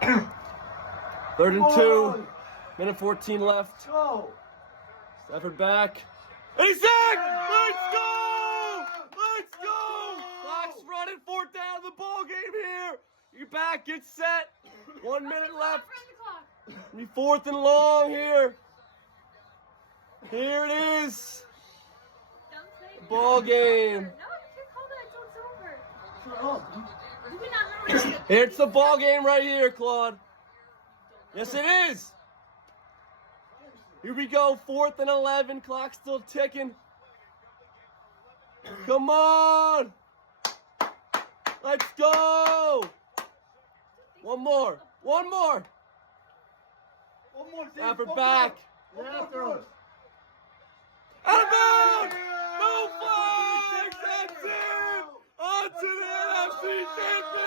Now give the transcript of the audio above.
Third and 2. Minute 14 left. Go. Stafford back. And he's sacked! Let's go! Let's go! Clock's running. 4th down of the ball game here. You're back. Get set. 1 minute left. Be 4th and long here. Here it is. Ball game. No, you can't call that until it's over. It's the ball game right here, Claude. Yes, it is. Here we go. 4th and 11. Clock still ticking. Come on. Let's go. One more. One more. Stafford back. Out of bounds. No flags. That's it. On to the NFC Championship.